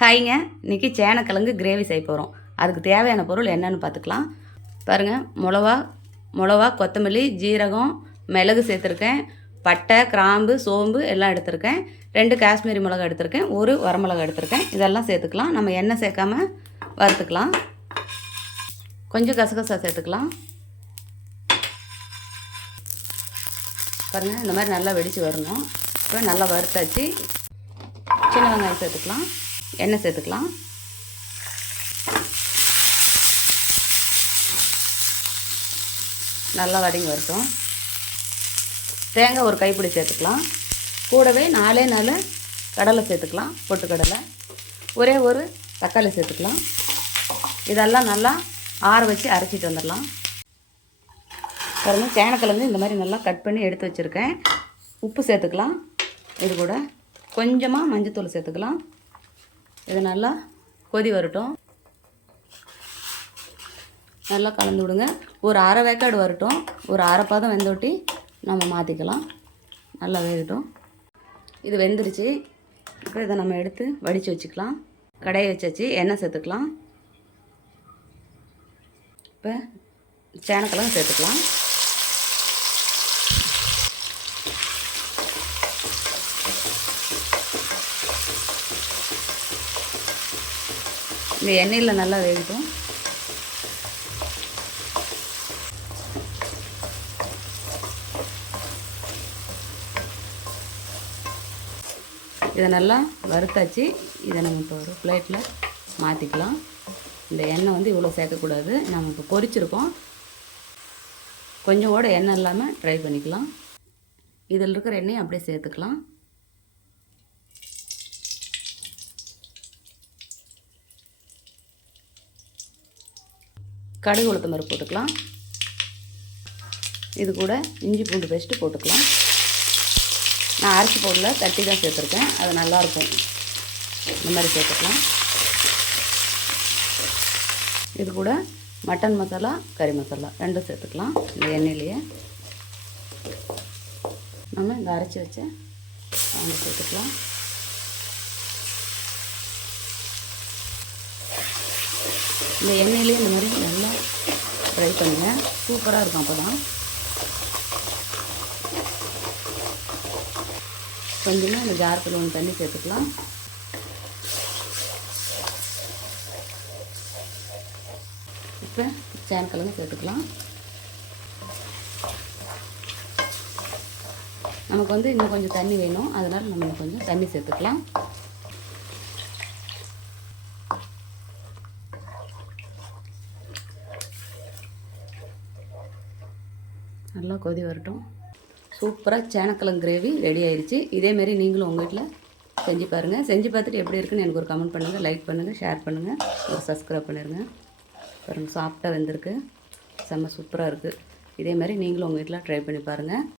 ஹாய்ங்க, இன்றைக்கி சேனக்கிழங்கு கிரேவி செய்ய போகிறோம். அதுக்கு தேவையான பொருள் என்னென்னு பார்த்துக்கலாம். பாருங்கள், மிளவா, கொத்தமல்லி, ஜீரகம், மிளகு சேர்த்துருக்கேன். பட்டை, கிராம்பு, சோம்பு எல்லாம் எடுத்திருக்கேன். 2 காஷ்மீரி மிளகா எடுத்திருக்கேன். 1 வரமிளகா எடுத்திருக்கேன். இதெல்லாம் சேர்த்துக்கலாம். நம்ம எண்ணெய் சேர்க்காம வறுத்துக்கலாம். கொஞ்சம் கசகசா சேர்த்துக்கலாம். பாருங்கள், இந்த மாதிரி நல்லா வெடித்து வரணும். இப்போ நல்லா வறுத்தாச்சு. சின்ன வெங்காயம் சேர்த்துக்கலாம். எண்ணெய் சேர்த்துக்கலாம். நல்லா வதங்கி வரட்டும். தேங்காய் ஒரு கைப்பிடி சேர்த்துக்கலாம். கூடவே 4 கடலை சேர்த்துக்கலாம். பொட்டுக்கடலை. ஒரே ஒரு தக்காளி சேர்த்துக்கலாம். இதெல்லாம் நல்லா ஆற வச்சு அரைச்சிட்டு வந்துடலாம். பாருங்கள், சேனக்கிழங்கு இந்த மாதிரி நல்லா கட் பண்ணி எடுத்து வச்சுருக்கேன். உப்பு சேர்த்துக்கலாம். இது கூட கொஞ்சமாக மஞ்சத்தூள் சேர்த்துக்கலாம். இது நல்லா கொதி வரட்டும். நல்லா கலந்து விடுங்க. ஒரு அரை வேக்காடு வரட்டும். ஒரு அரை பாதம் வெந்தோட்டி நம்ம மாற்றிக்கலாம். நல்லா வேகட்டும். இது வெந்துருச்சு. இப்போ இதை நம்ம எடுத்து வடித்து வச்சுக்கலாம். கடையை வச்சாச்சு. எண்ணெய் சேர்த்துக்கலாம். இப்போ சேனக்கிழங்கு சேர்த்துக்கலாம். இந்த எண்ணெயில் நல்லா வேகட்டும். இதை நல்லா வறுத்தாச்சு. இதை நம்ம இப்போ ஒரு பிளேட்டில் மாற்றிக்கலாம். இந்த எண்ணெய் வந்து இவ்வளோ சேர்க்கக்கூடாது. நம்ம இப்போ பொரிச்சிருக்கோம். கொஞ்சம் கூட எண்ணெய் இல்லாமல் ட்ரை பண்ணிக்கலாம். இதில் இருக்கிற எண்ணெயை அப்படியே சேர்த்துக்கலாம். கடுகு உளுத்தம் பருப்பு போட்டுக்கலாம். இது கூட இஞ்சி பூண்டு பேஸ்ட்டு போட்டுக்கலாம். நான் அரைச்சி போடல, தட்டி தான் சேர்த்துருக்கேன். அது நல்லாயிருக்கும். இந்த மாதிரி சேர்த்துக்கலாம். இது கூட மட்டன் மசாலா, கறி மசாலா 2 சேர்த்துக்கலாம். இந்த எண்ணெயிலேயே நம்ம இந்த அரைச்சி வச்ச அவங்க சேர்த்துக்கலாம். இந்த எண்ணெயிலே இந்த மாதிரி நல்லா ஃப்ரை பண்ணுங்க. சூப்பராக இருக்கும். அப்போ தான் கொஞ்சமாக இந்த ஜாரத்தில் ஒன்று தண்ணி சேர்த்துக்கலாம். இப்போ சேனக்கிழங்கு சேர்த்துக்கலாம். நமக்கு வந்து இன்னும் கொஞ்சம் தண்ணி வேணும். அதனால் நம்ம கொஞ்சம் தண்ணி சேர்த்துக்கலாம். நல்லா கொதி வரட்டும். சூப்பராக சேனக்கிழங்கு கிரேவி ரெடி ஆயிடுச்சு. இதேமாரி நீங்களும் உங்கள் வீட்டில் செஞ்சு பாருங்கள். செஞ்சு பார்த்துட்டு எப்படி இருக்குன்னு எனக்கு ஒரு கமெண்ட் பண்ணுங்கள், லைக் பண்ணுங்கள், ஷேர் பண்ணுங்கள், ஒரு சப்ஸ்கிரைப் பண்ணிடுங்க. பாருங்கள், சாஃப்டாக வெந்திருக்கு. செம்ம சூப்பராக இருக்குது. இதேமாதிரி நீங்களும் உங்கள் வீட்டில் ட்ரை பண்ணி பாருங்கள்.